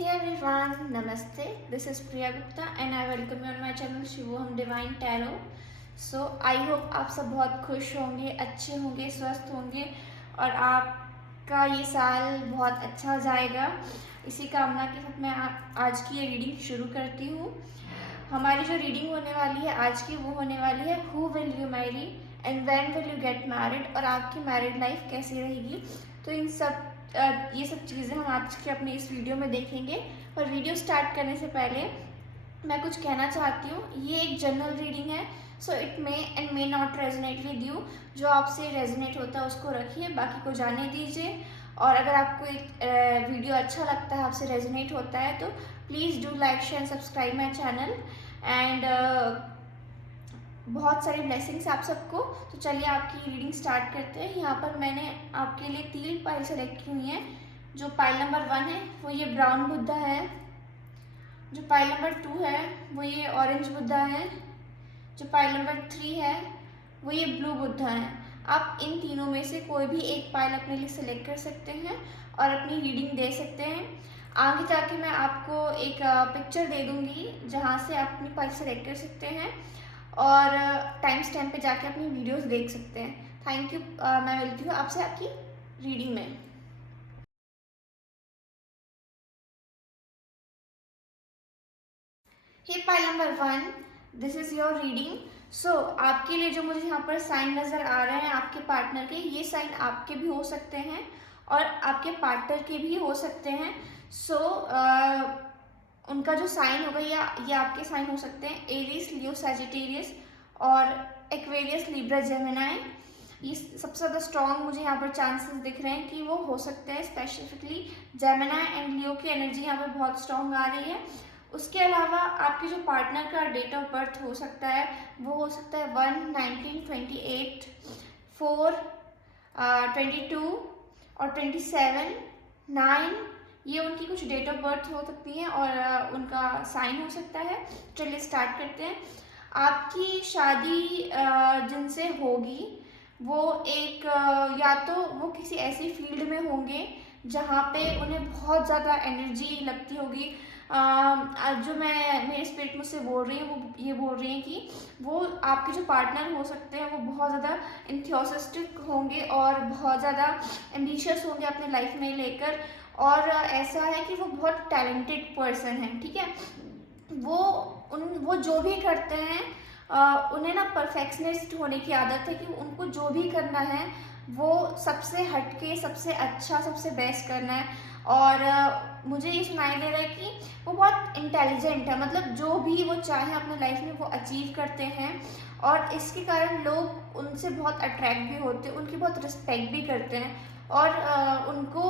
Hey everyone, Namaste. This is Priya Gupta and I welcome you on my channel Shivoham divine tarot. So I hope आप सब बहुत खुश होंगे, अच्छे होंगे, स्वस्थ होंगे और आपका ये साल बहुत अच्छा जाएगा. इसी कामना के साथ मैं आज की ये रीडिंग शुरू करती हूँ. हमारी जो रीडिंग होने वाली है आज की वो होने वाली है who will you Mary and when will you get married, और आपकी मैरिड लाइफ कैसी रहेगी. तो ये सब चीज़ें हम आज के अपने इस वीडियो में देखेंगे. और वीडियो स्टार्ट करने से पहले मैं कुछ कहना चाहती हूँ. ये एक जनरल रीडिंग है, so it may and may not resonate with you. जो आपसे रेजोनेट होता है उसको रखिए, बाकी को जाने दीजिए. और अगर आपको एक वीडियो अच्छा लगता है, आपसे रेजोनेट होता है, तो please do like share subscribe my channel. And बहुत सारी ब्लेसिंग्स आप सबको. तो चलिए आपकी रीडिंग स्टार्ट करते हैं. यहाँ पर मैंने आपके लिए 3 पाइल सेलेक्ट की हुई हैं. जो पाइल नंबर 1 है वो ये ब्राउन बुद्धा है. जो पाइल नंबर 2 है वो ये ऑरेंज बुद्धा है. जो पाइल नंबर 3 है वो ये ब्लू बुद्धा है. आप इन तीनों में से कोई भी एक पाइल अपने लिए सेलेक्ट कर सकते हैं और अपनी रीडिंग दे सकते हैं. आगे जाके मैं आपको एक पिक्चर दे दूँगी जहाँ से आप अपनी पाइल सेलेक्ट कर सकते हैं और टाइम स्टैम्प पे जाके अपनी वीडियोस देख सकते हैं. Thank you. मैं मिलती हूँ आपसे आपकी रीडिंग में. Hey pile number 1, this is your reading. So आपके लिए जो मुझे यहाँ पर साइन नज़र आ रहे हैं आपके पार्टनर के, ये साइन आपके भी हो सकते हैं और आपके पार्टनर के भी हो सकते हैं. सो उनका जो साइन होगा या ये आपके साइन हो सकते हैं. एरीज, लियो, सैजिटेरियस और एक्वेरियस, लिब्रा, जेमिनाई. ये सबसे ज़्यादा स्ट्रॉन्ग मुझे यहाँ पर चांसेस दिख रहे हैं कि वो हो सकते हैं. स्पेसिफिकली जेमिनाई एंड लियो की एनर्जी यहाँ पर बहुत स्ट्रॉन्ग आ रही है. उसके अलावा आपके जो पार्टनर का डेट ऑफ बर्थ हो सकता है वो हो सकता है 1/19/28, 4/22 और 27, 9. ये उनकी कुछ डेट ऑफ बर्थ हो सकती हैं और उनका साइन हो सकता है. चलिए स्टार्ट करते हैं. आपकी शादी जिनसे होगी वो एक या तो वो किसी ऐसी फील्ड में होंगे जहाँ पे उन्हें बहुत ज़्यादा एनर्जी लगती होगी. जो मेरे स्पिरिट मुझसे बोल रही है वो ये बोल रही हैं कि वो आपके जो पार्टनर हो सकते हैं वो बहुत ज़्यादा इंथ्यूसिस्टिक होंगे और बहुत ज़्यादा एम्बिशियस होंगे अपने लाइफ में लेकर. और ऐसा है कि वो बहुत टैलेंटेड पर्सन है. ठीक है. वो जो भी करते हैं उन्हें ना परफेक्शनिस्ट होने की आदत है कि उनको जो भी करना है वो सबसे हटके, सबसे अच्छा, सबसे बेस्ट करना है. और मुझे ये सुनाई दे रहा है कि वो बहुत इंटेलिजेंट है. मतलब जो भी वो चाहे अपने लाइफ में वो अचीव करते हैं और इसके कारण लोग उनसे बहुत अट्रैक्ट भी होते हैं, उनकी बहुत रिस्पेक्ट भी करते हैं. और उनको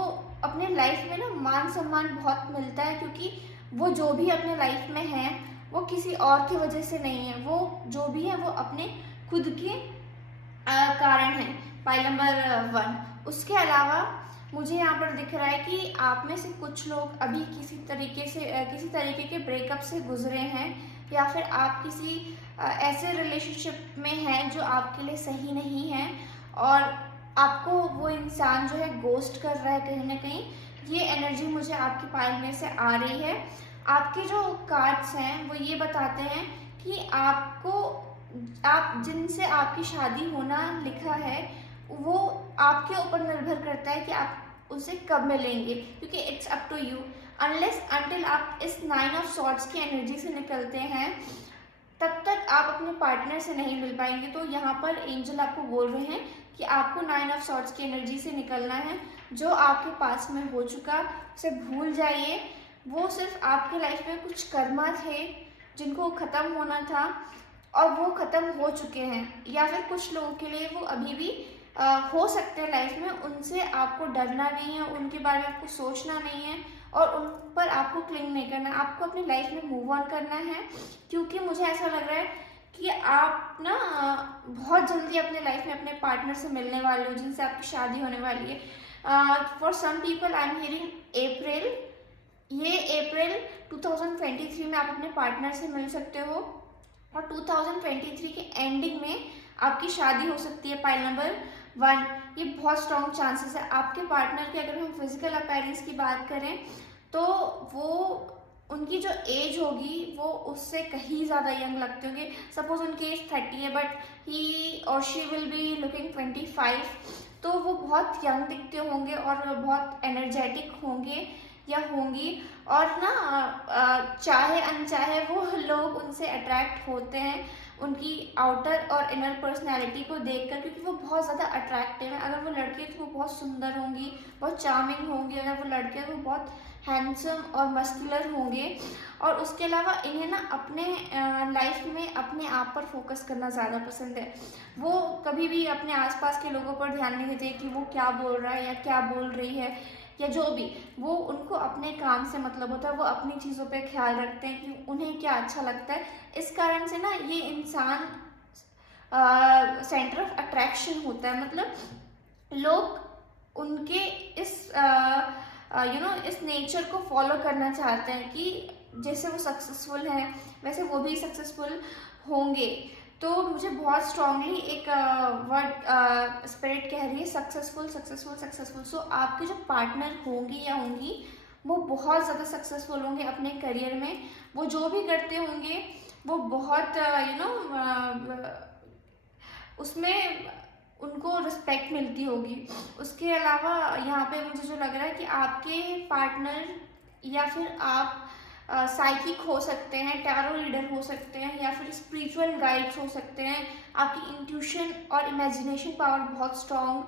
अपने लाइफ में ना मान सम्मान बहुत मिलता है क्योंकि वो जो भी अपने लाइफ में है वो किसी और की वजह से नहीं है. वो जो भी है वो अपने खुद के कारण है. Pile number 1. उसके अलावा मुझे यहाँ पर दिख रहा है कि आप में से कुछ लोग अभी किसी तरीके के ब्रेकअप से गुजरे हैं या फिर आप किसी ऐसे रिलेशनशिप में हैं जो आपके लिए सही नहीं है और आपको वो इंसान जो है गोस्ट कर रहा है कहीं ना कहीं. ये एनर्जी मुझे आपकी पाइल में से आ रही है. आपके जो कार्ड्स हैं वो ये बताते हैं कि आप जिनसे आपकी शादी होना लिखा है वो आपके ऊपर निर्भर करता है कि आप उसे कब मिलेंगे, क्योंकि it's up to you. Unless until आप इस 9 ऑफ सॉर्ड्स की एनर्जी से निकलते हैं तब तक आप अपने पार्टनर से नहीं मिल पाएंगे. तो यहाँ पर एंजल आपको बोल रहे हैं कि आपको 9 ऑफ सॉर्ड्स की एनर्जी से निकलना है. जो आपके पास में हो चुका उसे भूल जाइए. वो सिर्फ आपके लाइफ में कुछ कर्मा थे जिनको ख़त्म होना था और वो ख़त्म हो चुके हैं. या फिर कुछ लोगों के लिए वो अभी भी हो सकते हैं लाइफ में. उनसे आपको डरना नहीं है, उनके बारे में आपको सोचना नहीं है और उन पर आपको क्लिंग नहीं करना है. आपको अपनी लाइफ में मूव ऑन करना है क्योंकि मुझे ऐसा लग रहा है कि आप ना बहुत जल्दी अपने लाइफ में अपने पार्टनर से मिलने वाले हो जिनसे आपकी शादी होने वाली है. For some people I am hearing April. ये अप्रैल 2023 में आप अपने पार्टनर से मिल सकते हो और 2023 के एंडिंग में आपकी शादी हो सकती है. Pile number 1. ये बहुत स्ट्रॉन्ग चांसेस है. आपके पार्टनर के अगर हम फिजिकल अपीयरेंस की बात करें तो वो उनकी जो एज होगी वो उससे कहीं ज़्यादा यंग लगते होंगे। सपोज उनकी एज 30 है बट ही और शी विल बी लुकिंग 25, तो वो बहुत यंग दिखते होंगे और बहुत एनर्जेटिक होंगे या होंगी। और ना चाहे अनचाहे वो लोग उनसे अट्रैक्ट होते हैं उनकी आउटर और इनर पर्सनैलिटी को देखकर, क्योंकि वो बहुत ज़्यादा अट्रैक्टिव है। अगर वो लड़के तो वो बहुत सुंदर होंगी, बहुत चार्मिंग होंगी। अगर वो लड़के तो वो बहुत हैंडसम और मस्कुलर होंगे। और उसके अलावा इन्हें ना अपने लाइफ में अपने आप पर फोकस करना ज़्यादा पसंद है। वो कभी भी अपने आसपास के लोगों पर ध्यान नहीं देते कि वो क्या बोल रहा है या क्या बोल रही है या जो भी। वो उनको अपने काम से मतलब होता है, वो अपनी चीज़ों पे ख्याल रखते हैं कि उन्हें क्या अच्छा लगता है। इस कारण से ना ये इंसान सेंटर ऑफ अट्रैक्शन होता है। मतलब लोग उनके इस इस नेचर को फॉलो करना चाहते हैं कि जैसे वो सक्सेसफुल हैं वैसे वो भी सक्सेसफुल होंगे। तो मुझे बहुत स्ट्रांगली एक वर्ड स्पिरिट कह रही है सक्सेसफुल सक्सेसफुल सक्सेसफुल। सो आपके जो पार्टनर होंगे या होंगी वो बहुत ज़्यादा सक्सेसफुल होंगे अपने करियर में। वो जो भी करते होंगे वो बहुत उसमें उनको रिस्पेक्ट मिलती होगी। उसके अलावा यहाँ पे मुझे जो लग रहा है कि आपके पार्टनर या फिर आप साइकिक हो सकते हैं, टैरो रीडर हो सकते हैं या फिर स्पिरिचुअल गाइड्स हो सकते हैं। आपकी इंट्यूशन और इमेजिनेशन पावर बहुत स्ट्रॉन्ग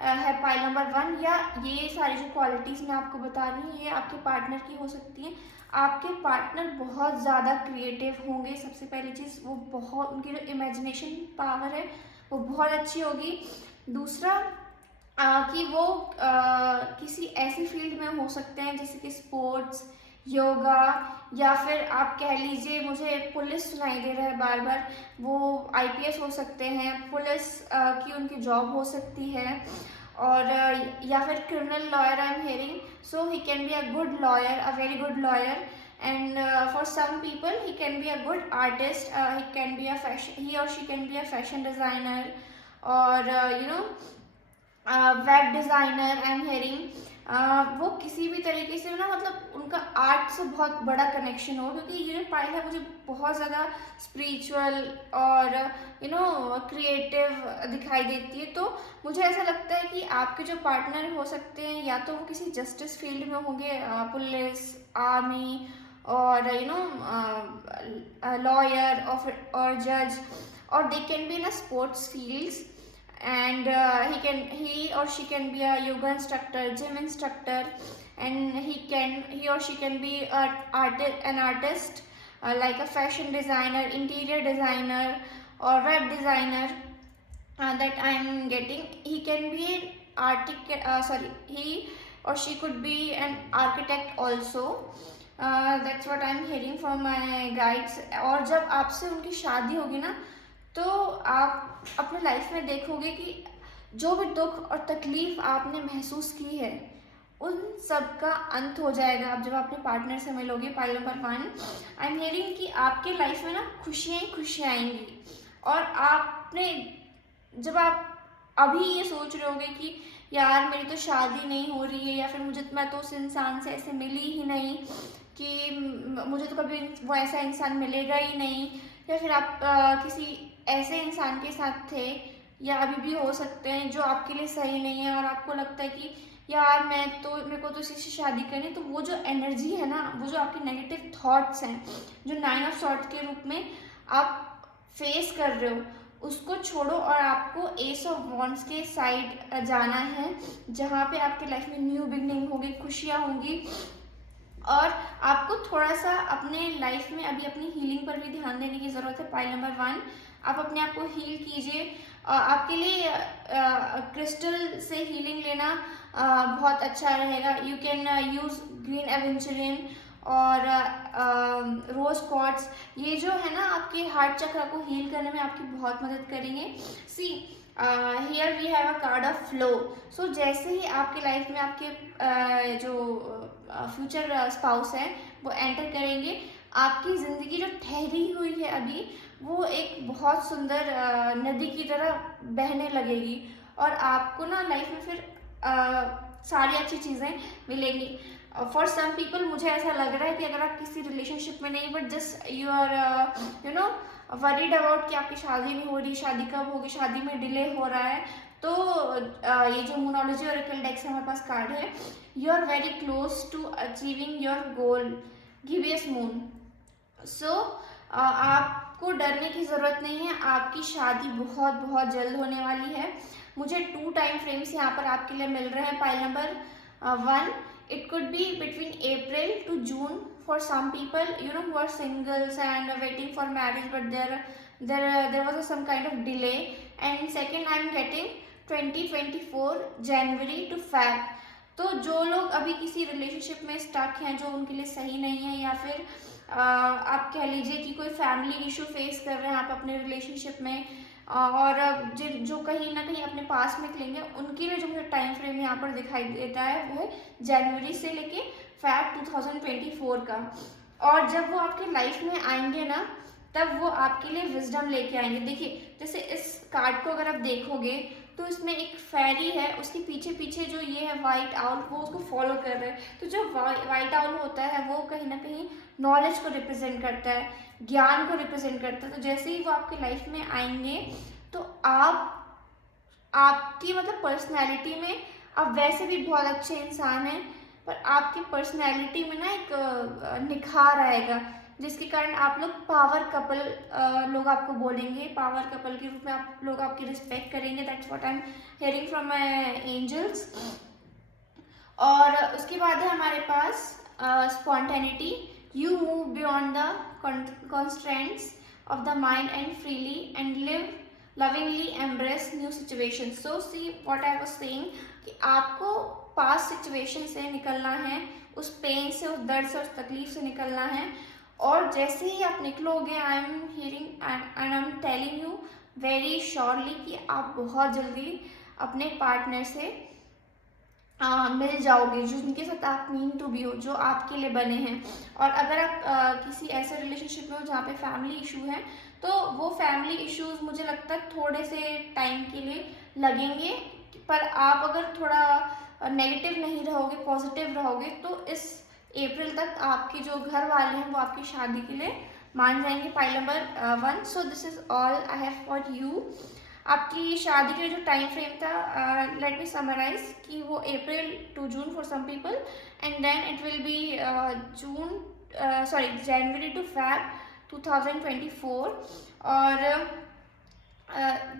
है पाइल नंबर 1। या ये सारी जो क्वालिटीज़ मैं आपको बता रही हूँ ये आपके पार्टनर की हो सकती हैं। आपके पार्टनर बहुत ज़्यादा क्रिएटिव होंगे। सबसे पहली चीज़ वो बहुत उनकी जो इमेजिनेशन पावर है वो बहुत अच्छी होगी। दूसरा कि वो किसी ऐसी फील्ड में हो सकते हैं जैसे कि स्पोर्ट्स, योगा, या फिर आप कह लीजिए मुझे पुलिस सुनाई दे रहा है बार बार, वो आईपीएस हो सकते हैं। पुलिस की उनकी जॉब हो सकती है। और या फिर criminal lawyer I am hearing. So he can be a good lawyer, a very good lawyer. And for some people he can be a good artist, he can be a fashion, he or she can be a fashion designer or web designer I am hearing. वो किसी भी तरीके से ना मतलब उनका art से बहुत बड़ा कनेक्शन हो, क्योंकि ये पाइल है मुझे बहुत ज़्यादा स्पिरिचुअल और क्रिएटिव दिखाई देती है। तो मुझे ऐसा लगता है कि आपके जो पार्टनर हो सकते हैं या तो वो किसी जस्टिस फील्ड में होंगे, पुलिस, आर्मी और लॉयर और जज, और they can be in a sports fields. And he or she can be a yoga instructor, gym instructor, and he or she can be an artist, like a fashion designer, interior designer or web designer, that I'm getting. He can be an he or she could be an architect also. That's what I'm hearing from my guides. और जब आपसे उनकी शादी होगी ना तो आप अपने लाइफ में देखोगे कि जो भी दुख और तकलीफ आपने महसूस की है उन सब का अंत हो जाएगा आप जब अपने पार्टनर से मिलोगे। Pile number 1 I am hearing कि आपके लाइफ में ना खुशियाँ ही खुशियाँ आएंगी। और आपने जब आप अभी ये सोच रहे होगे कि यार मेरी तो शादी नहीं हो रही है या फिर मैं तो उस इंसान से ऐसे मिली ही नहीं कि मुझे तो कभी वो ऐसा इंसान मिलेगा ही नहीं, या फिर आप किसी ऐसे इंसान के साथ थे या अभी भी हो सकते हैं जो आपके लिए सही नहीं है और आपको लगता है कि यार मेरे को तो इसी से शादी करनी। तो वो जो एनर्जी है ना, वो जो आपके नेगेटिव थॉट्स हैं जो 9 ऑफ सॉर्ड्स के रूप में आप फेस कर रहे हो, उसको छोड़ो और आपको एस ऑफ वॉन्ड्स के साइड जाना है जहाँ पे आपके लाइफ में न्यू बिगनिंग होगी, खुशियाँ होंगी। और आपको थोड़ा सा अपने लाइफ में अभी अपनी हीलिंग पर भी ध्यान देने की ज़रूरत है। पाइल नंबर 1 आप अपने आप को हील कीजिए। आपके लिए क्रिस्टल से हीलिंग लेना बहुत अच्छा रहेगा। You can use green aventurine और रोज क्वार्ट्स। ये जो है ना आपके हार्ट चक्र को हील करने में आपकी बहुत मदद करेंगे। See here we have a card of flow. So जैसे ही आपके लाइफ में आपके जो फ्यूचर स्पाउस है वो एंटर करेंगे, आपकी ज़िंदगी जो ठहरी हुई है अभी वो एक बहुत सुंदर नदी की तरह बहने लगेगी और आपको ना लाइफ में फिर सारी अच्छी चीज़ें मिलेंगी। फॉर सम पीपल मुझे ऐसा लग रहा है कि अगर आप किसी रिलेशनशिप में नहीं, but just you are you know worried about कि आपकी शादी नहीं हो रही, शादी कब होगी, शादी में डिले हो रहा है, तो ये जो मोनोलॉजी ओरेकल डेक से हमारे पास कार्ड है, you are very close to achieving your goal, गिवियस मून। सो आपको डरने की ज़रूरत नहीं है, आपकी शादी बहुत बहुत जल्द होने वाली है। मुझे 2 टाइम फ्रेम्स यहाँ पर आपके लिए मिल रहे हैं। Pile number 1, it could be between April to June for some people, you know, who are singles and waiting for marriage, but there was some kind of delay. And second, I'm getting 2024 January to Feb. तो जो लोग अभी किसी relationship में stuck हैं, जो उनके लिए सही नहीं है, या फिर आप कह लीजिए कि कोई फैमिली इशू फेस कर रहे हैं आप अपने रिलेशनशिप में, और जो कहीं ना कहीं अपने पास में निकलेंगे, उनके लिए जो मुझे टाइम फ्रेम यहाँ पर दिखाई देता है वो है जनवरी से लेके Feb 2024 का। और जब वो आपके लाइफ में आएंगे ना, तब वो आपके लिए विजडम लेके आएंगे। देखिए, जैसे इस कार्ड को अगर आप देखोगे तो इसमें एक फेरी है, उसके पीछे पीछे जो ये है वाइट आउल, वो उसको फॉलो कर रहे हैं। तो जो वाइट आउल होता है वो कहीं ना कहीं नॉलेज को रिप्रेजेंट करता है, ज्ञान को रिप्रेजेंट करता है। तो जैसे ही वो आपके लाइफ में आएंगे तो आपकी मतलब पर्सनैलिटी में, आप वैसे भी बहुत अच्छे इंसान हैं, पर आपकी पर्सनैलिटी में ना एक निखार आएगा, जिसके कारण आप लोग पावर कपल लोग आपको बोलेंगे, पावर कपल के रूप में आप लोग आपकी रिस्पेक्ट करेंगे। That's what I am hearing from my angels. और उसके बाद है हमारे पास spontaneity. You move beyond the constraints of the mind and freely and live lovingly embrace new situations. So see what I was saying कि आपको past situation से निकलना है, उस पेन से, उस दर्द से, उस तकलीफ से निकलना है। और जैसे ही आप निकलोगे, आई am hearing and I am telling you very surely कि आप बहुत जल्दी अपने पार्टनर से मिल जाओगे, जो उनके साथ आप मीन टू बी हो, जो आपके लिए बने हैं। और अगर आप किसी ऐसे रिलेशनशिप में हो जहाँ पे फैमिली इशू है, तो वो फैमिली इश्यूज मुझे लगता है थोड़े से टाइम के लिए लगेंगे, पर आप अगर थोड़ा नेगेटिव नहीं रहोगे, पॉजिटिव रहोगे, तो इस अप्रैल तक आपके जो घर वाले हैं वो आपकी शादी के लिए मान जाएंगे। Pile number 1। So this is all I have for you. आपकी शादी के लिए जो टाइम फ्रेम था, लेट मी समराइज कि वो April to June for some people, and then it will be January to Feb 2024। और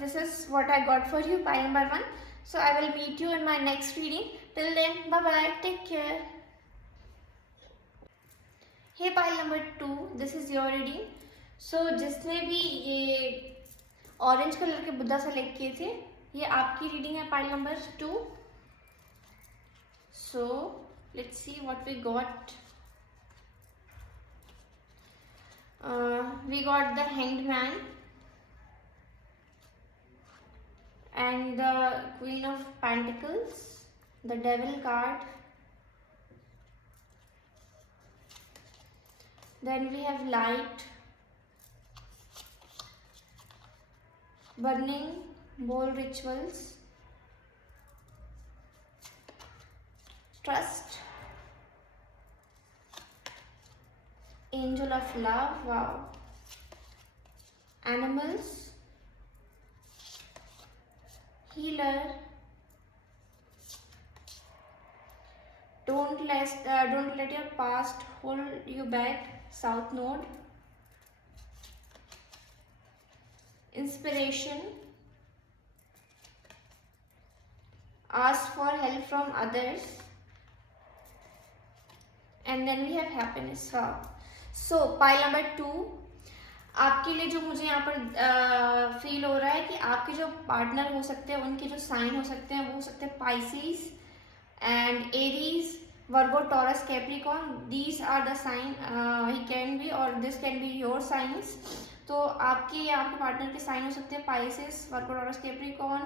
this is what I got for you, pile number 1. So I will meet you in my next reading. Till then, bye bye, take care. Hey pile number 2, this is your reading. So जिसने भी ये orange colour के Buddha select किए थे, ये आपकी reading है, pile number 2. So let's see what we got. We got the Hanged Man and the Queen of Pentacles, the Devil card. Then we have Light, Burning Bowl Rituals, Trust, Angel of Love, wow, Animals, Healer, don't let your past hold you back, South Node, Inspiration, ask for help from others, and then we have Happiness. Wow. So pile number 2, आपके लिए जो मुझे यहाँ पर feel हो रहा है कि आपके जो पार्टनर हो सकते हैं, उनके जो साइन हो सकते हैं, वो हो सकते हैं Pisces and Aries, Virgo, Taurus, Capricorn. These are the sign he can be, or this can be your signs. तो आपके पार्टनर के साइन हो सकते हैं Pisces, Virgo, Taurus, Capricorn,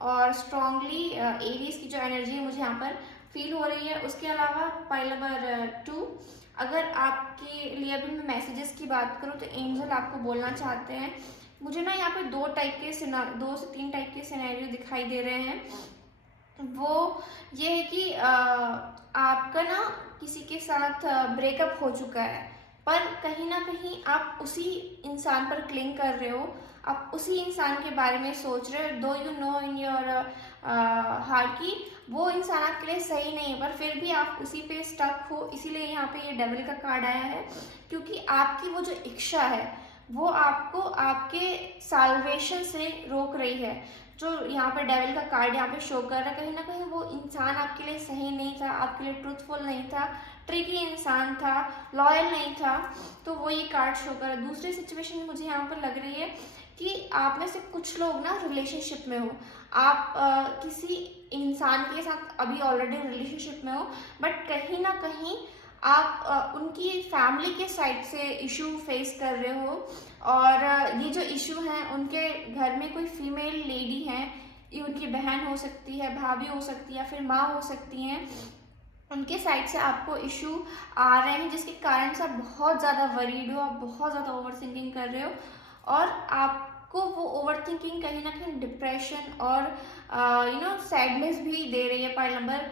और स्ट्रांगली एरीज की जो एनर्जी है मुझे यहाँ पर फील हो रही है। उसके अलावा पाइल नंबर 2, अगर आपके लिए अभी मैं मैसेजेस की बात करूँ तो एंजल आपको बोलना चाहते हैं। मुझे ना यहाँ पे 2 से 3 टाइप के सिनेरियो दिखाई दे रहे हैं। वो ये है कि आपका ना किसी के साथ ब्रेकअप हो चुका है, पर कहीं ना कहीं आप उसी इंसान पर क्लिंग कर रहे हो, आप उसी इंसान के बारे में सोच रहे हो, दो you know in your heart की वो इंसान आपके लिए सही नहीं है, पर फिर भी आप उसी पे स्टक हो। इसीलिए यहाँ पे ये डेविल का कार्ड आया है, क्योंकि आपकी वो जो इच्छा है वो आपको आपके साल्वेशन से रोक रही है। जो यहाँ पे डेविल का कार्ड यहाँ पे शो कर रहा है, कहीं ना कहीं वो इंसान आपके लिए सही नहीं था, आपके लिए ट्रूथफुल नहीं था, ट्रिकी इंसान था, लॉयल नहीं था, तो वो ये कार्ड शो कर रहा है। दूसरी सिचुएशन मुझे यहाँ पर लग रही है कि आप में से कुछ लोग ना रिलेशनशिप में हो, आप किसी इंसान के साथ अभी ऑलरेडी रिलेशनशिप में हो, बट कहीं ना कहीं आप उनकी फैमिली के साइड से इशू फेस कर रहे हो, और ये जो इशू हैं उनके घर में कोई फीमेल लेडी है, ये उनकी बहन हो सकती है, भाभी हो सकती है, या फिर माँ हो सकती हैं, उनके साइड से आपको इशू आ रहे हैं, जिसके कारण से आप बहुत ज़्यादा वरीड हो, आप बहुत ज़्यादा ओवर थिंकिंग कर रहे हो, और आपको वो ओवर थिंकिंग कहीं ना कहीं डिप्रेशन और सैडनेस भी दे रही है। Pile number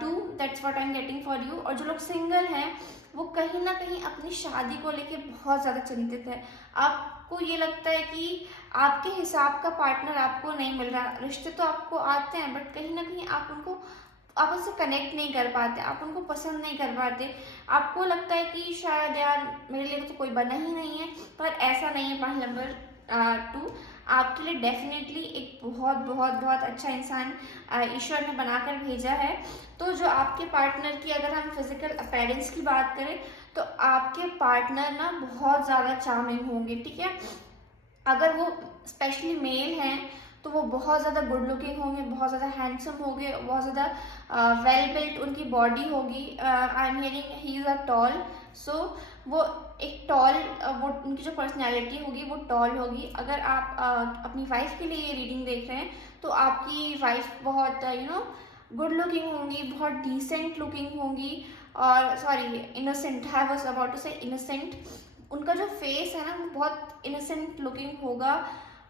2, that's what I am getting for you. और जो लोग सिंगल हैं वो कहीं ना कहीं अपनी शादी को लेके बहुत ज़्यादा चिंतित है। आपको ये लगता है कि आपके हिसाब का पार्टनर आपको नहीं मिल रहा, रिश्ते तो आपको आते हैं, बट कहीं ना कहीं आप उनसे कनेक्ट नहीं कर पाते, आप उनको पसंद नहीं कर पाते। आपको लगता है कि शायद यार मेरे लिए तो कोई बना ही नहीं है, पर ऐसा नहीं है। पॉइंट नंबर 2, आपके लिए डेफिनेटली एक बहुत बहुत बहुत अच्छा इंसान ईश्वर ने बनाकर भेजा है। तो जो आपके पार्टनर की अगर हम फिजिकल अपीयरेंस की बात करें, तो आपके पार्टनर ना बहुत ज़्यादा चार्मिंग होंगे, ठीक है। अगर वो स्पेशली मेल हैं तो वो बहुत ज़्यादा गुड लुकिंग होंगे, बहुत ज़्यादा हैंडसम होंगे, बहुत ज़्यादा वेल बिल्ट उनकी बॉडी होगी। I am hearing he is a tall, so वो एक टॉल, वो उनकी जो पर्सनैलिटी होगी वो टॉल होगी। अगर आप अपनी वाइफ के लिए ये रीडिंग देख रहे हैं तो आपकी वाइफ बहुत गुड लुकिंग होंगी, बहुत डिसेंट लुकिंग होंगी, और sorry innocent, I was about to say innocent. उनका जो फेस है ना वो बहुत इनोसेंट लुकिंग होगा,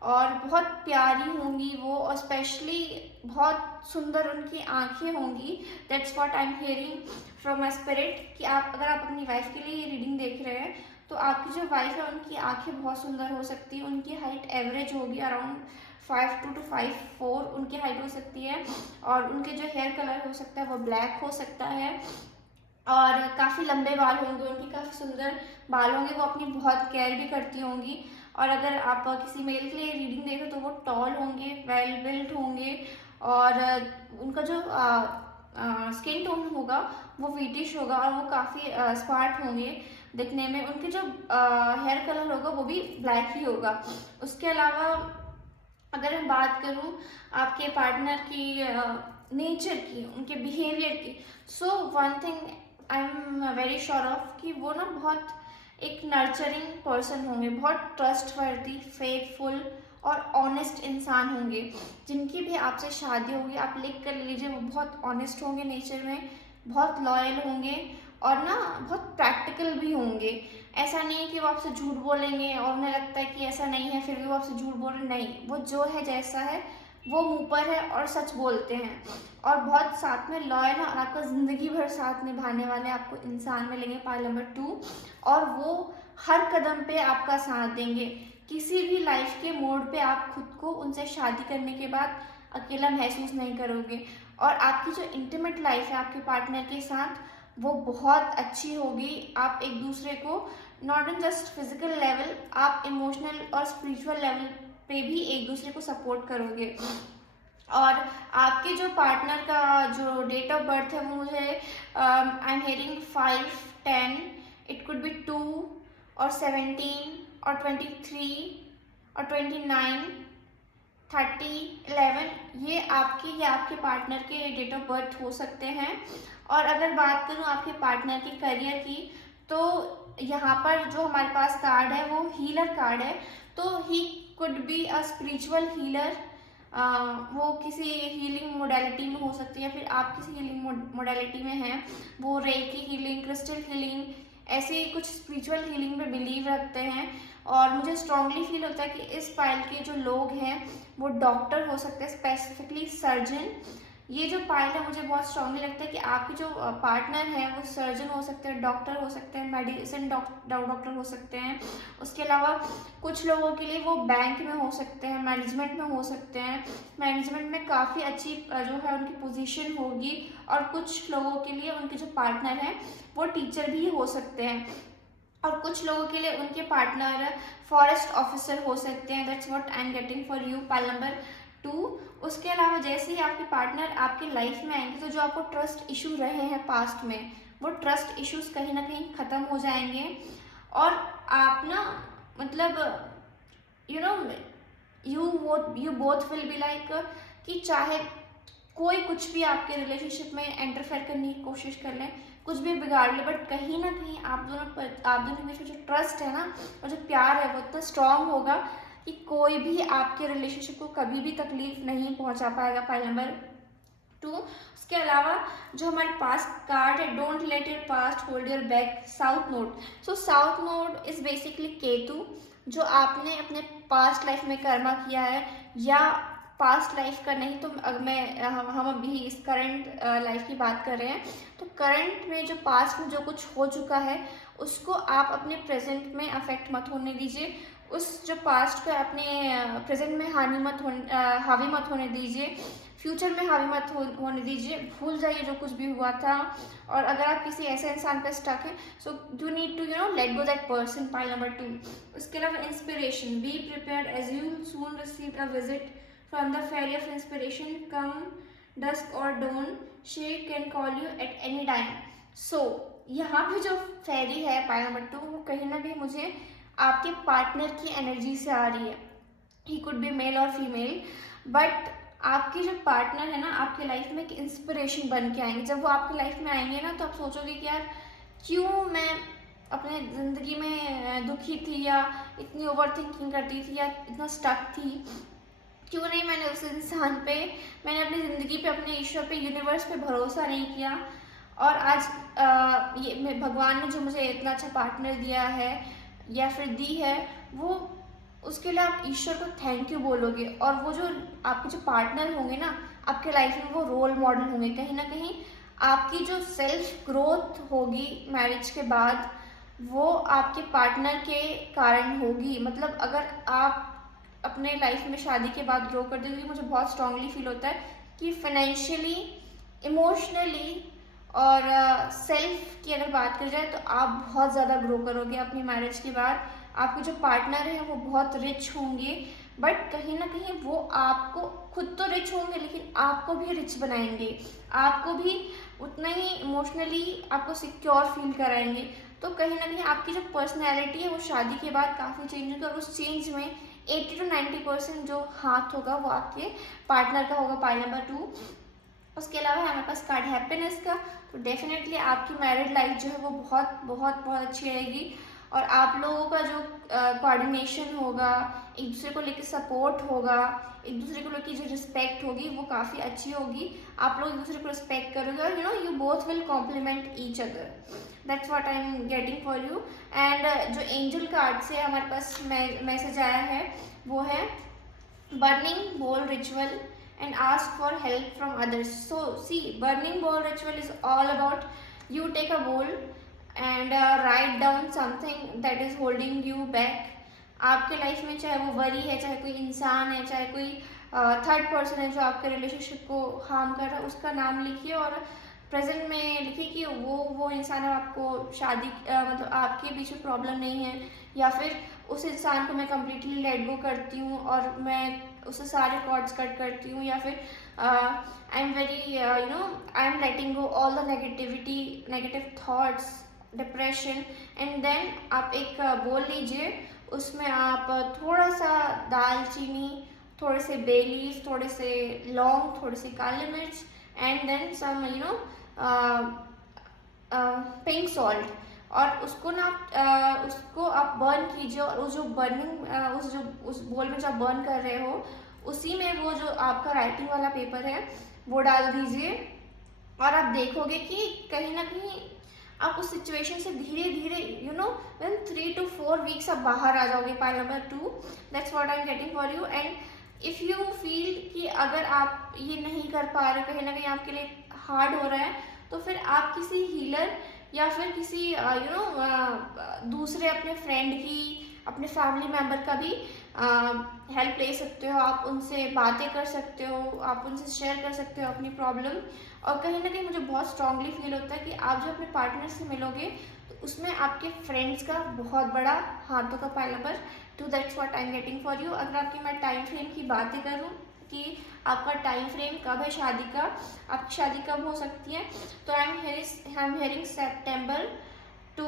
और बहुत प्यारी होंगी वो, और स्पेशली बहुत सुंदर उनकी आंखें होंगी। That's what I am hearing from my spirit, कि आप अगर आप अपनी वाइफ के लिए ये रीडिंग देख रहे हैं तो आपकी जो वाइफ है उनकी आंखें बहुत सुंदर हो सकती है, उनकी हाइट एवरेज होगी, अराउंड 5'2" to 5'4" उनकी हाइट हो सकती है, और उनके जो हेयर कलर हो सकता है वो ब्लैक हो सकता है, और काफ़ी लंबे बाल होंगे उनके, काफ़ी सुंदर बाल होंगे, वो अपनी बहुत केयर भी करती होंगी। और अगर आप किसी मेल के लिए रीडिंग देखें तो वो टॉल होंगे, वेल बिल्ट होंगे, और उनका जो स्किन टोन होगा वो व्हीटिश होगा, और वो काफ़ी स्मार्ट होंगे दिखने में। उनके जो हेयर कलर होगा वो भी ब्लैक ही होगा। उसके अलावा अगर मैं बात करूं आपके पार्टनर की नेचर की, उनके बिहेवियर की, so one thing I am very sure of कि वो ना बहुत एक नर्चरिंग पर्सन होंगे, बहुत ट्रस्टवर्दी, फेथफुल और ऑनेस्ट इंसान होंगे। जिनकी भी आपसे शादी होगी आप लिख कर लीजिए, वो बहुत ऑनेस्ट होंगे नेचर में, बहुत लॉयल होंगे, और ना बहुत प्रैक्टिकल भी होंगे। ऐसा नहीं है कि वो आपसे झूठ बोलेंगे और उन्हें लगता है कि ऐसा नहीं है फिर भी वो आपसे झूठ बोल रहे, नहीं, वो जो है जैसा है वो मुंह पर है और सच बोलते हैं, और बहुत साथ में लॉयल है, और आपका ज़िंदगी भर साथ निभाने वाले आपको इंसान मिलेंगे। पाइल नंबर 2, और वो हर कदम पे आपका साथ देंगे। किसी भी लाइफ के मोड़ पे आप खुद को उनसे शादी करने के बाद अकेला महसूस नहीं करोगे, और आपकी जो इंटीमेट लाइफ है आपके पार्टनर के साथ वो बहुत अच्छी होगी। आप एक दूसरे को not in just physical level, आप इमोशनल और स्पिरिचुअल लेवल पे भी एक दूसरे को सपोर्ट करोगे। और आपके जो पार्टनर का जो डेट ऑफ बर्थ है वो मुझे आई am hearing 5, 10, it could be 2 और 17 और 23 और 29, 30, 11, ये आपके पार्टनर के डेट ऑफ बर्थ हो सकते हैं। और अगर बात करूँ आपके पार्टनर के करियर की, तो यहाँ पर जो हमारे पास कार्ड है वो हीलर कार्ड है, तो ही could be a spiritual healer. वो किसी हीलिंग मोडेलिटी में हो सकती है, फिर आप किसी हीलिंग मोडेलिटी में हैं, वो रेकी हीलिंग, क्रिस्टल हीलिंग, ऐसे कुछ स्पिरिचुअल हीलिंग में बिलीव रखते हैं। और मुझे स्ट्रांगली फील होता है कि इस पाइल के जो लोग हैं वो डॉक्टर हो सकते हैं, स्पेसिफिकली सर्जन, ये जो पाइल है मुझे बहुत स्ट्रांगली लगता है कि आपके जो पार्टनर है वो सर्जन हो सकते हैं, डॉक्टर हो सकते हैं, मेडिसिन डॉक्टर हो सकते हैं। उसके अलावा कुछ लोगों के लिए वो बैंक में हो सकते हैं, मैनेजमेंट में हो सकते हैं, मैनेजमेंट में काफ़ी अच्छी जो है उनकी पोजीशन होगी। और कुछ लोगों के लिए उनके जो पार्टनर हैं वो टीचर भी हो सकते हैं, और कुछ लोगों के लिए उनके पार्टनर फॉरेस्ट ऑफिसर हो सकते हैं। That's what I am getting for you, pile number 2। उसके अलावा जैसे ही आपके पार्टनर आपकी लाइफ में आएंगे तो जो आपको ट्रस्ट इशू रहे हैं पास्ट में, वो ट्रस्ट इश्यूज कहीं ना कहीं ख़त्म हो जाएंगे। और आप ना मतलब you know you both will be like कि चाहे कोई कुछ भी आपके रिलेशनशिप में इंटरफेयर करने की कोशिश कर लें, कुछ भी बिगाड़ ले, बट कहीं ना कहीं आप दोनों के बीच में जो ट्रस्ट है ना और जो प्यार है वो इतना स्ट्रांग होगा कि कोई भी आपके रिलेशनशिप को कभी भी तकलीफ नहीं पहुंचा पाएगा। Pile number 2। उसके अलावा जो हमारे पास कार्ड है, don't let your past hold your back, south node. So south node is basically Ketu, जो आपने अपने पास्ट लाइफ में कर्मा किया है, या पास्ट लाइफ का नहीं तो हम अभी इस करंट लाइफ की बात कर रहे हैं। तो करंट में जो पास्ट में जो कुछ हो चुका है उसको आप अपने प्रेजेंट में अफेक्ट मत होने दीजिए। उस जो पास्ट को अपने प्रेजेंट में हावी मत होने दीजिए, फ्यूचर में हावी मत होने दीजिए। भूल जाइए जो कुछ भी हुआ था। और अगर आप किसी ऐसे इंसान पर स्टक हैं, so you need to let go that person, pile number 2। उसके अलावा inspiration, be prepared as you soon receive a visit from the fairy of inspiration, come dusk or dawn, she can call you at any time। so यहाँ पे जो फेरी है pile number 2, वो कहीं ना कहीं मुझे आपके पार्टनर की एनर्जी से आ रही है। ही कुड बी मेल और फीमेल, बट आपके जो पार्टनर है ना आपके लाइफ में एक इंस्पिरेशन बन के आएंगे। जब वो आपकी लाइफ में आएंगे ना तो आप सोचोगे कि यार क्यों मैं अपने ज़िंदगी में दुखी थी, या इतनी ओवर थिंकिंग करती थी, या इतना स्टक थी, क्यों नहीं मैंने उस इंसान पे, मैंने अपनी ज़िंदगी पे, अपने ईश्वर पे, यूनिवर्स पे भरोसा नहीं किया। और आज ये भगवान ने जो मुझे इतना अच्छा पार्टनर दिया है या फिर दी है, वो उसके लिए आप ईश्वर को थैंक यू बोलोगे। और वो जो आपके जो पार्टनर होंगे ना आपके लाइफ में, वो रोल मॉडल होंगे। कहीं ना कहीं आपकी जो सेल्फ ग्रोथ होगी मैरिज के बाद, वो आपके पार्टनर के कारण होगी। मतलब अगर आप अपने लाइफ में शादी के बाद ग्रो करते हुए, मुझे बहुत स्ट्रांगली फील होता है कि फाइनेंशियली, इमोशनली और सेल्फ की अगर बात करी जाए तो आप बहुत ज़्यादा ग्रो करोगे अपनी मैरिज के बाद। आपके जो पार्टनर हैं वो बहुत रिच होंगे, बट कहीं ना कहीं वो आपको, खुद तो रिच होंगे लेकिन आपको भी रिच बनाएंगे, आपको भी उतना ही इमोशनली आपको सिक्योर फील कराएंगे। तो कहीं ना कहीं आपकी जो पर्सनैलिटी है वो शादी के बाद काफ़ी चेंज होगी, और उस चेंज में 80 to 90% जो हाथ होगा वो आपके पार्टनर का होगा, पाइल नंबर 2। उसके अलावा हमारे पास कार्ड हैप्पीनेस का, तो डेफिनेटली आपकी मैरिड लाइफ जो है वो बहुत बहुत बहुत अच्छी रहेगी। और आप लोगों का जो कोऑर्डिनेशन होगा, एक दूसरे को लेकर सपोर्ट होगा, एक दूसरे को लेकर जो रिस्पेक्ट होगी वो काफ़ी अच्छी होगी। आप लोग एक दूसरे को रिस्पेक्ट करोगे और you both will complement each other. That's what I am getting for you. And जो एंजल कार्ड से हमारे पास मैसेज आया है वो है बर्निंग बोल ritual and ask for help from others। so see, burning bowl ritual is all about you take a bowl and write down something that is holding you back। आपके life में चाहे वो worry है, चाहे कोई इंसान है, चाहे कोई थर्ड पर्सन है जो आपके रिलेशनशिप को हार्म कर रहा है, उसका नाम लिखिए और प्रेजेंट में लिखिए कि वो इंसान है, आपको शादी मतलब आपके बीच में प्रॉब्लम नहीं है, या फिर उस इंसान को मैं कम्प्लीटली लेट गो करती हूँ और मैं उससे सारे कॉर्ड्स कट करती हूँ, या फिर I am very I am letting go all the negative thoughts, depression. And then आप एक बोल लीजिए, उसमें आप थोड़ा सा दालचीनी, थोड़े से बे लीफ, थोड़े से लौंग, थोड़ी सी काली मिर्च, and then some pink salt, और उसको ना उसको आप बर्न कीजिए। और उस जो बर्निंग उस बोल में जो आप बर्न कर रहे हो उसी में वो जो आपका राइटिंग वाला पेपर है वो डाल दीजिए, और आप देखोगे कि कहीं ना कहीं आप उस सिचुएशन से धीरे धीरे विन 3 to 4 weeks आप बाहर आ जाओगे। Pile number 2, that's what I am getting for you. And if you feel कि अगर आप ये नहीं कर पा रहे, कहीं ना कहीं आपके लिए हार्ड हो रहा है, तो फिर आप किसी हीलर या फिर किसी दूसरे अपने फ्रेंड की, अपने फैमिली मेम्बर का भी हेल्प ले सकते हो। आप उनसे बातें कर सकते हो, आप उनसे शेयर कर सकते हो अपनी प्रॉब्लम। और कहीं ना कहीं मुझे बहुत स्ट्रांगली फील होता है कि आप जो अपने पार्टनर से मिलोगे तो उसमें आपके फ्रेंड्स का बहुत बड़ा हाथों का पहला नंबर। तो that's what I am getting for you. अगर आपकी मैं टाइम फ्रेम की बातें करूँ कि आपका टाइम फ्रेम कब है शादी का, आपकी शादी कब हो सकती है, तो I am hearing September to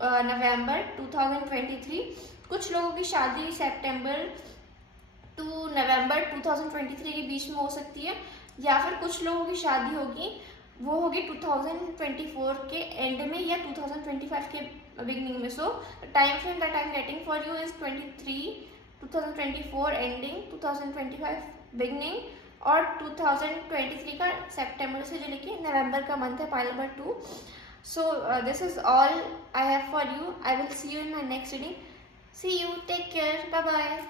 November 2023। कुछ लोगों की शादी सितंबर टू नवंबर 2023 के बीच में हो सकती है, या फिर कुछ लोगों की शादी होगी वो होगी 2024 के एंड में या 2025 के बिगनिंग में। सो time frame that I am getting for you is 2024 ending, 2025 beginning और 2023 का सितंबर से जो लेके नवंबर का मंथ है, pile number 2। So this is all I have for you. I will see you in my next reading. See you. Take care. Bye bye.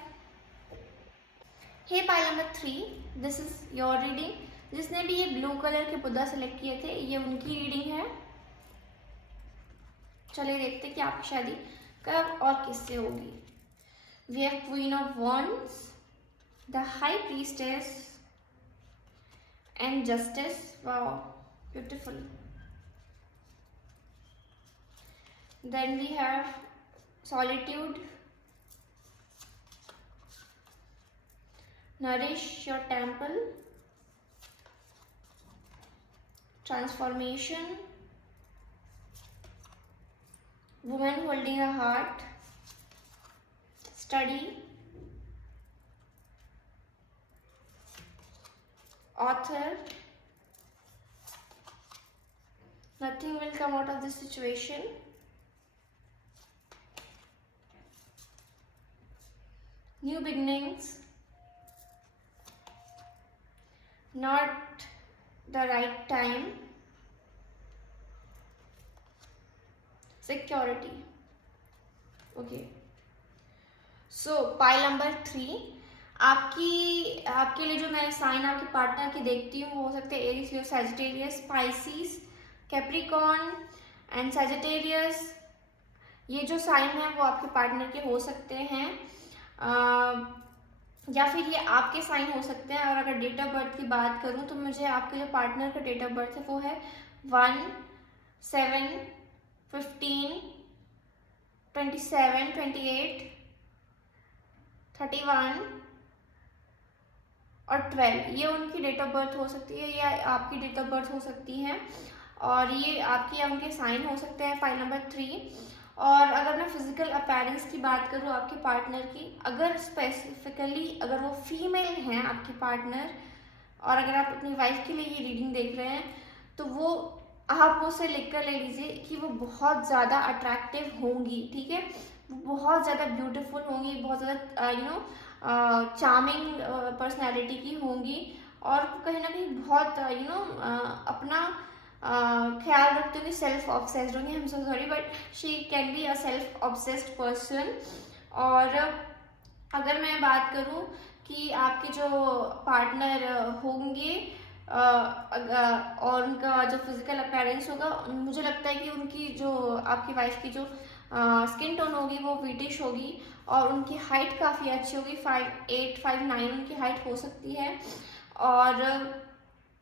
Hey pile number 3. This is your reading. जिसने भी ये blue colour के Buddha select किए थे, ये उनकी reading है। चलिए देखते कि आपकी शादी कब और किससे होगी। We have Queen of Wands, the High Priestess, and Justice. Wow, beautiful. Then we have Solitude, Nourish Your Temple, Transformation, Woman Holding a Heart, Study, Author, Nothing will come out of this situation, New Beginnings, Not the Right Time, Security. Okay. So pile number 3, आपके लिए जो मैं sign आपके partner की देखती हूँ वो हो सकते हैं Aries, Leo, Sagittarius, Pisces, Capricorn and Sagittarius. ये जो साइन है वो आपके पार्टनर के हो सकते हैं, या फिर ये आपके साइन हो सकते हैं। और अगर डेट ऑफ बर्थ की बात करूँ तो मुझे आपके जो पार्टनर का डेट ऑफ बर्थ है वो है 1, 7, 15, 27, 28, 31 और 12। ये उनकी डेट ऑफ बर्थ हो सकती है या आपकी डेट ऑफ बर्थ हो सकती है, और ये आपके या उनके साइन हो सकते हैं। File number 3। और अगर मैं फिजिकल अपीयरेंस की बात करूँ आपके पार्टनर की, अगर स्पेसिफिकली अगर वो फीमेल हैं आपकी पार्टनर, और अगर आप अपनी वाइफ के लिए ये रीडिंग देख रहे हैं, तो वो आप उसे लिख कर ले लीजिए कि वो बहुत ज़्यादा अट्रैक्टिव होंगी, ठीक है, वो बहुत ज़्यादा ब्यूटीफुल होंगी, बहुत ज़्यादा चार्मिंग पर्सनैलिटी की होंगी, और कहीं ना कहीं बहुत अपना ख्याल रखते हुए सेल्फ ऑब्सेस्ड होंगी। I am so sorry but she can be a self obsessed person. और अगर मैं बात करूं कि आपके जो पार्टनर होंगे और उनका जो फिजिकल अपीयरेंस होगा, मुझे लगता है कि उनकी जो आपकी वाइफ की जो स्किन टोन होगी वो व्हीटिश होगी, और उनकी हाइट काफ़ी अच्छी होगी, 5'8", 5'9" उनकी हाइट हो सकती है, और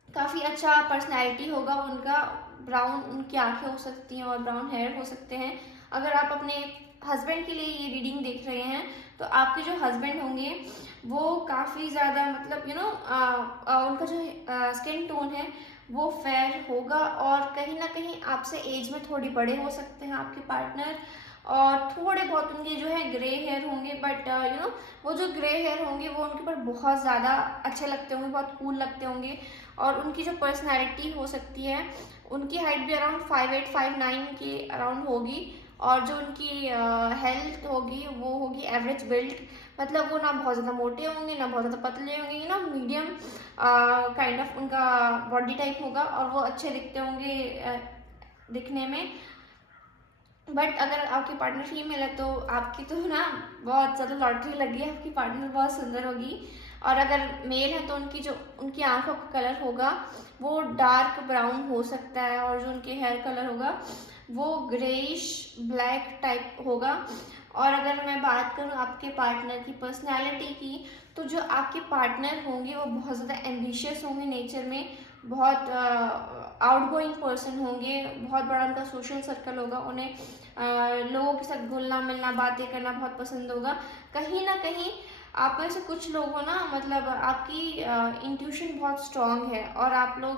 काफ़ी अच्छा पर्सनैलिटी होगा उनका। ब्राउन उनकी आंखें हो सकती हैं और ब्राउन हेयर हो सकते हैं। अगर आप अपने हस्बैंड के लिए ये रीडिंग देख रहे हैं तो आपके जो हस्बैंड होंगे वो काफ़ी ज़्यादा मतलब उनका जो स्किन टोन है वो फेयर होगा, और कहीं ना कहीं आपसे एज में थोड़ी बड़े हो सकते हैं आपके पार्टनर, और थोड़े बहुत उनके जो है ग्रे हेयर होंगे, बट वो जो ग्रे हेयर होंगे वो उनके ऊपर बहुत ज़्यादा अच्छे लगते होंगे, बहुत कूल लगते होंगे। और उनकी जो पर्सनैलिटी हो सकती है, उनकी हाइट भी अराउंड 5'8", 5'9" के अराउंड होगी, और जो उनकी हेल्थ होगी वो होगी एवरेज बिल्ड, मतलब वो ना बहुत ज़्यादा मोटे होंगे ना बहुत ज़्यादा पतले होंगे, मीडियम काइंड ऑफ उनका बॉडी टाइप होगा, और वो अच्छे दिखते होंगे दिखने में। बट अगर आपकी पार्टनर फीमेल है तो आपकी तो ना बहुत ज़्यादा लॉटरी लगी है, आपकी पार्टनर बहुत सुंदर होगी, और अगर मेल है तो उनकी आंखों का कलर होगा वो डार्क ब्राउन हो सकता है, और जो उनके हेयर कलर होगा वो ग्रेइश ब्लैक टाइप होगा। और अगर मैं बात करूँ आपके पार्टनर की पर्सनैलिटी की, तो जो आपके पार्टनर होंगे वो बहुत ज़्यादा एम्बिशियस होंगे नेचर में, बहुत आउटगोइंग पर्सन होंगे, बहुत बड़ा उनका सोशल सर्कल होगा, उन्हें लोगों के साथ घुलना मिलना बातें करना बहुत पसंद होगा। कहीं ना कहीं आप में से कुछ लोग हो ना, मतलब आपकी इंट्यूशन बहुत स्ट्रांग है और आप लोग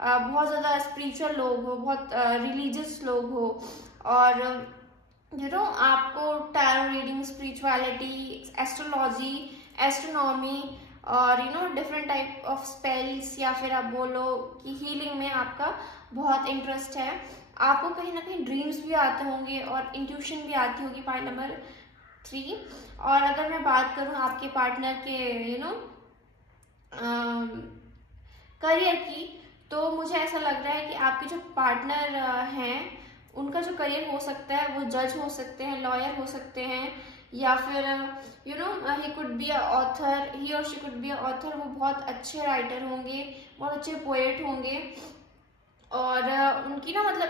बहुत ज़्यादा स्पिरिचुअल लोग हो, बहुत रिलीजियस लोग हो, और आपको tarot reading, spirituality, astrology, astronomy और डिफरेंट टाइप ऑफ स्पेल्स, या फिर आप बोलो कि हीलिंग में आपका बहुत इंटरेस्ट है। आपको कहीं ना कहीं ड्रीम्स भी आते होंगे और इंट्यूशन भी आती होगी, पॉइंट नंबर 3। और अगर मैं बात करूँ आपके पार्टनर के करियर की, तो मुझे ऐसा लग रहा है कि आपके जो पार्टनर हैं उनका जो करियर हो सकता है वो जज हो सकते हैं, लॉयर हो सकते हैं, या फिर he could be a author, he और she could be a author. वो बहुत अच्छे राइटर होंगे, बहुत अच्छे पोएट होंगे, और उनकी ना मतलब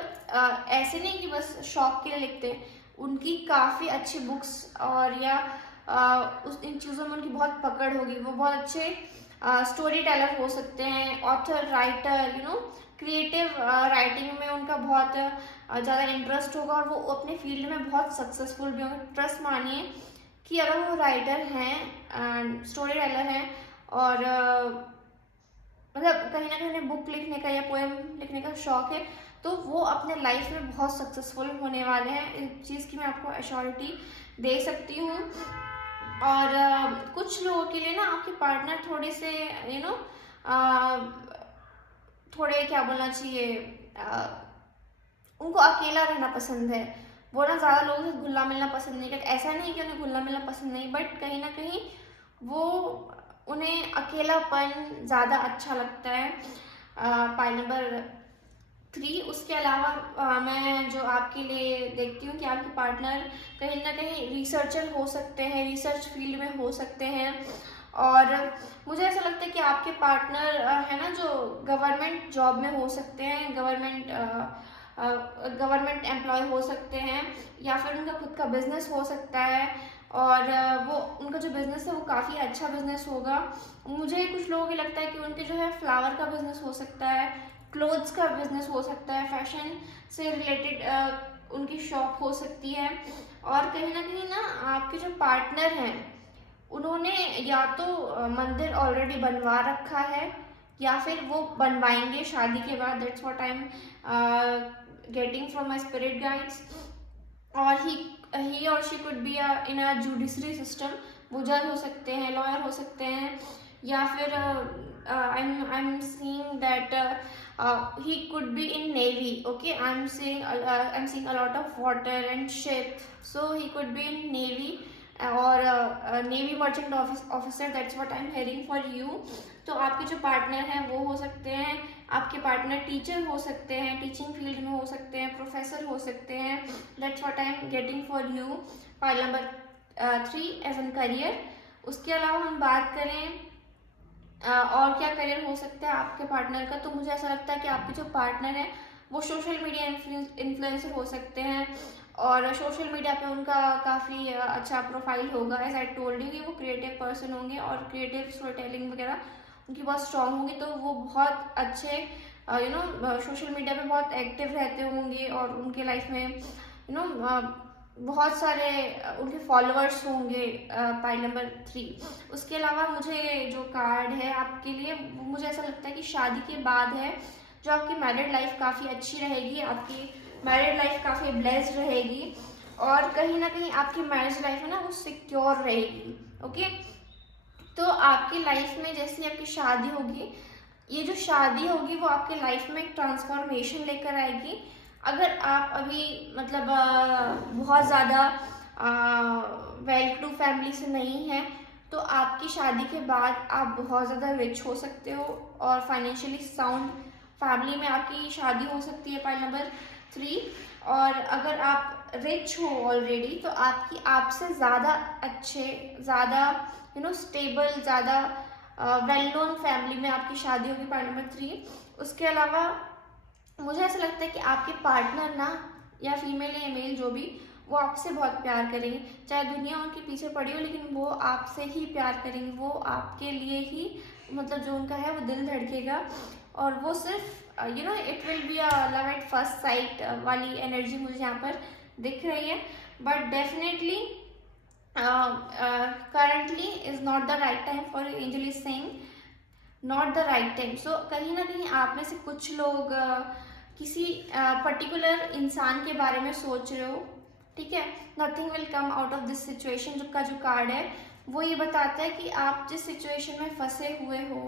ऐसे नहीं कि बस शौक के लिए लिखते हैं, उनकी काफ़ी अच्छी बुक्स और या उस इन चीज़ों में उनकी बहुत पकड़ होगी। वो बहुत अच्छे स्टोरी टेलर हो सकते हैं, ऑथर, राइटर, क्रिएटिव राइटिंग में उनका बहुत ज़्यादा इंटरेस्ट होगा, और वो अपने फील्ड में बहुत सक्सेसफुल भी होंगे। ट्रस्ट मानिए कि अगर वो राइटर हैं, स्टोरी टेलर हैं, और मतलब कहीं ना कहीं उन्हें बुक लिखने का या पोएम लिखने का शौक है, तो वो अपने लाइफ में बहुत सक्सेसफुल होने वाले हैं। इस चीज़ की मैं आपको एश्योरिटी दे सकती हूँ। और कुछ लोगों के लिए ना आपके पार्टनर थोड़े से थोड़े क्या बोलना चाहिए, उनको अकेला रहना पसंद है। वो ना ज़्यादा लोगों से घुलना मिलना पसंद नहीं करते। ऐसा नहीं कि उन्हें घुलना मिलना पसंद नहीं, बट कहीं ना कहीं वो उन्हें अकेलापन ज़्यादा अच्छा लगता है। Point number 3। उसके अलावा मैं जो आपके लिए देखती हूँ कि आपके पार्टनर कहीं ना कहीं रिसर्चर हो सकते हैं, रिसर्च फील्ड में हो सकते हैं, और मुझे ऐसा लगता है कि आपके पार्टनर है ना जो गवर्नमेंट जॉब में हो सकते हैं, गवर्नमेंट एम्प्लॉय हो सकते हैं, या फिर उनका खुद का बिजनेस हो सकता है, और वो उनका जो बिजनेस है वो काफ़ी अच्छा बिजनेस होगा। मुझे कुछ लोगों को लगता है कि उनके जो है फ्लावर का बिजनेस हो सकता है, क्लोथ्स का बिजनेस हो सकता है, फैशन से रिलेटेड उनकी शॉप हो सकती है। और कहीं ना आपके जो पार्टनर हैं उन्होंने या तो मंदिर ऑलरेडी बनवा रखा है, या फिर वो बनवाएंगे शादी के बाद। That's what I am getting from my spirit guides. और ही और she could be in a judiciary system. वो जज हो सकते हैं, लॉयर हो सकते हैं, या फिर I am seeing that he could be in navy. Okay, I'm seeing a lot of water and ship, so he could be in navy or navy merchant officer. That's what I am hearing for you. तो आपके जो partner हैं वो हो सकते हैं, आपके partner teacher हो सकते हैं, टीचिंग फील्ड में हो सकते हैं, प्रोफेसर हो सकते हैं। That's what I am getting for you. Point number 3 as an career. उसके अलावा हम बात करें और क्या करियर हो सकता है आपके पार्टनर का, तो मुझे ऐसा लगता है कि आपके जो पार्टनर है वो सोशल मीडिया इन्फ्लुएंसर हो सकते हैं, और सोशल मीडिया पे उनका काफ़ी अच्छा प्रोफाइल होगा। एज आई टोल्ड यू कि वो क्रिएटिव पर्सन होंगे, और क्रिएटिव स्टोरी टेलिंग वगैरह उनकी बहुत स्ट्रांग होंगी, तो वो बहुत अच्छे सोशल मीडिया पे बहुत एक्टिव रहते होंगे, और उनके लाइफ में बहुत सारे उनके फॉलोअर्स होंगे। Point number 3। उसके अलावा मुझे जो कार्ड है आपके लिए, मुझे ऐसा लगता है कि शादी के बाद है जो आपकी मैरिड लाइफ काफ़ी अच्छी रहेगी, आपकी मैरिड लाइफ काफ़ी ब्लेस्ड रहेगी, और कहीं ना कहीं आपकी मैरिज लाइफ है ना वो सिक्योर रहेगी। ओके, तो आपकी लाइफ में जैसे आपकी शादी होगी, ये जो शादी होगी वो आपके लाइफ में एक ट्रांसफॉर्मेशन लेकर आएगी। अगर आप अभी मतलब बहुत ज़्यादा वेल टू फैमिली से नहीं है, तो आपकी शादी के बाद आप बहुत ज़्यादा रिच हो सकते हो, और फाइनेंशियली साउंड फैमिली में आपकी शादी हो सकती है। Point number 3। और अगर आप रिच हो ऑलरेडी, तो आपकी आपसे ज़्यादा अच्छे, ज़्यादा स्टेबल, ज़्यादा वेल नोन फैमिली में आपकी शादी होगी, पॉइंट नंबर 3। उसके अलावा मुझे ऐसा लगता है कि आपके पार्टनर ना, या फीमेल या मेल जो भी, वो आपसे बहुत प्यार करेंगे, चाहे दुनिया उनके पीछे पड़ी हो, लेकिन वो आपसे ही प्यार करेंगे। वो आपके लिए ही, मतलब जो उनका है वो दिल धड़केगा, और वो सिर्फ it will be a love at first sight वाली एनर्जी मुझे यहाँ पर दिख रही है। But definitely currently is not the right time for you, angel is saying not the right time। so कहीं ना कहीं आप में से कुछ लोग किसी पर्टिकुलर इंसान के बारे में सोच रहे हो, ठीक है। Nothing will come out of this situation का जो कार्ड है वो ये बताता है कि आप जिस सिचुएशन में फंसे हुए हो,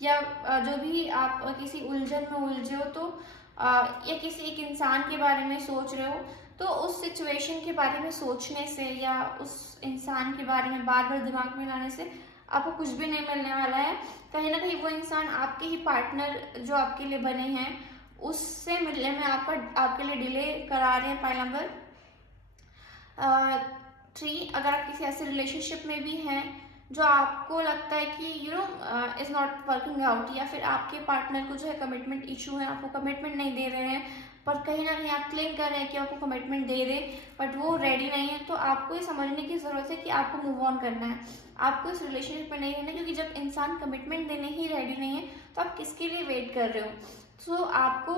या जो भी आप किसी उलझन में उलझे हो, तो या किसी एक इंसान के बारे में सोच रहे हो, तो उस सिचुएशन के बारे में सोचने से या उस इंसान के बारे में बार बार दिमाग में लाने से आपको कुछ भी नहीं मिलने वाला है। कहीं ना कहीं वो इंसान आपके ही पार्टनर जो आपके लिए बने हैं उससे मिलने में आपके लिए डिले करा रहे हैं। पाइल नंबर 3, अगर आप किसी ऐसे रिलेशनशिप में भी हैं जो आपको लगता है कि इज नॉट वर्किंग आउट, या फिर आपके पार्टनर को जो है कमिटमेंट इशू है, आपको कमिटमेंट नहीं दे रहे हैं, पर कहीं ना कहीं आप क्लेम कर रहे हैं कि आपको कमिटमेंट दे रहे, बट वो रेडी नहीं है, तो आपको ये समझने की ज़रूरत है कि आपको मूव ऑन करना है, आपको इस रिलेशनशिप में नहीं रहना। क्योंकि जब इंसान कमिटमेंट देने ही रेडी नहीं है तो आप किसके लिए वेट कर रहे हो। सो आपको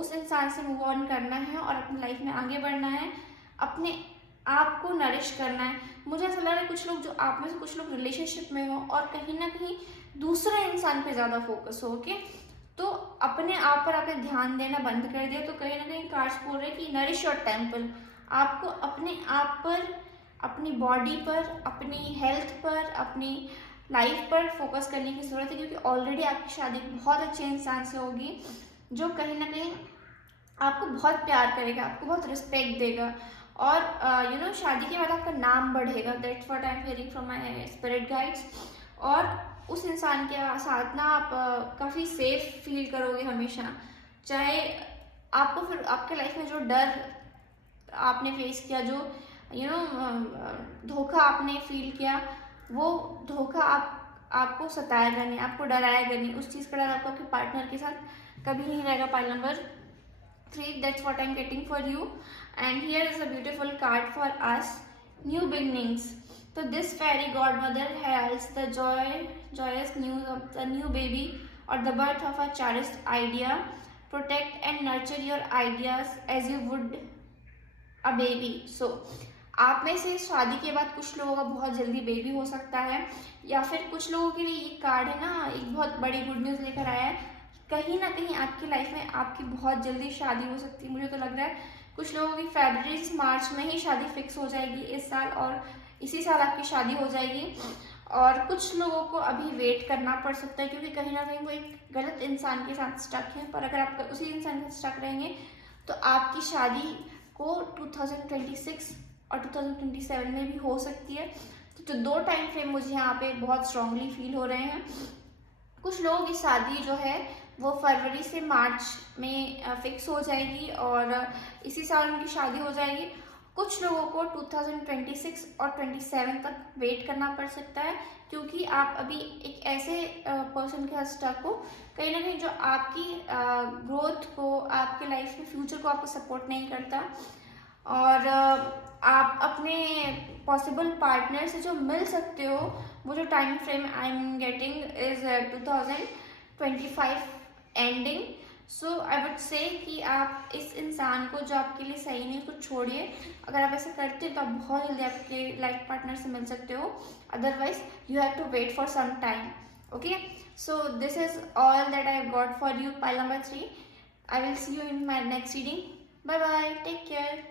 उस इंसान से मूव ऑन करना है और अपनी लाइफ में आगे बढ़ना है, अपने आप को नरिश करना है। मुझे ऐसा लग रहा है कुछ लोग, जो आप में से कुछ लोग रिलेशनशिप में हो और कहीं ना कहीं दूसरे इंसान पे ज़्यादा फोकस हो, ओके, तो अपने आप पर आपने ध्यान देना बंद कर दिया। तो कहीं ना कहीं कार्ड्स बोल रहे हैं कि नरिश योर टेम्पल, आपको अपने आप पर, अपनी बॉडी पर, अपनी हेल्थ पर, अपनी लाइफ पर फोकस करने की ज़रूरत है। क्योंकि ऑलरेडी आपकी शादी बहुत अच्छे इंसान से होगी जो कहीं ना कहीं आपको बहुत प्यार करेगा, आपको बहुत रिस्पेक्ट देगा, और शादी के बाद आपका नाम बढ़ेगा। That's what I am hearing from my spirit guides. और उस इंसान के साथ ना आप काफ़ी सेफ फील करोगे हमेशा। चाहे आपको फिर आपके लाइफ में जो डर आपने फेस किया, जो धोखा आपने फील किया, वो धोखा आपको सताएगा नहीं, आपको डराएगा नहीं। उस चीज़ का डर आपको आपके पार्टनर के साथ कभी नहीं रहेगा। Pile number 3, that's what I'm getting for you। And here is a beautiful card for us, new beginnings। So this fairy godmother heralds the joyous news of the new baby or the birth of a cherished idea। Protect and nurture your ideas as you would a baby। So आप में से शादी के बाद कुछ लोगों का बहुत जल्दी बेबी हो सकता है, या फिर कुछ लोगों के लिए ये कार्ड है ना एक बहुत बड़ी गुड न्यूज़ लेकर आया है। कहीं ना कहीं आपकी लाइफ में आपकी बहुत जल्दी शादी हो सकती है। मुझे तो लग रहा है कुछ लोगों की फरवरी से मार्च में ही शादी फिक्स हो जाएगी इस साल, और इसी साल आपकी शादी हो जाएगी। और कुछ लोगों को अभी वेट करना पड़ सकता है क्योंकि कहीं ना कहीं वो एक गलत इंसान के साथ स्टक है। पर अगर आप उसी इंसान के साथ स्टक रहेंगे तो आपकी शादी को 2026 और 2027 में भी हो सकती है। तो 2 टाइम फ्रेम मुझे यहाँ पे बहुत स्ट्रांगली फील हो रहे हैं। कुछ लोगों की शादी जो है वो फरवरी से मार्च में फिक्स हो जाएगी और इसी साल उनकी शादी हो जाएगी। कुछ लोगों को 2026 और 27 तक वेट करना पड़ सकता है क्योंकि आप अभी एक ऐसे पर्सन के साथ स्टक हो कहीं ना कहीं जो आपकी ग्रोथ को, आपके लाइफ में फ्यूचर को आपको सपोर्ट नहीं करता। और आप अपने पॉसिबल पार्टनर से जो मिल सकते हो, वो जो time frame I am getting is 2025 ending. So I would say कि आप इस इंसान को जो आपके लिए सही नहीं उसको छोड़िए। अगर आप ऐसा करते हो तो आप बहुत जल्दी आपके लाइफ पार्टनर से मिल सकते हो, otherwise you have to wait for some time. Okay, so this is all that I have got for you, pile number 3। I will see you in my next reading. Bye bye, take care.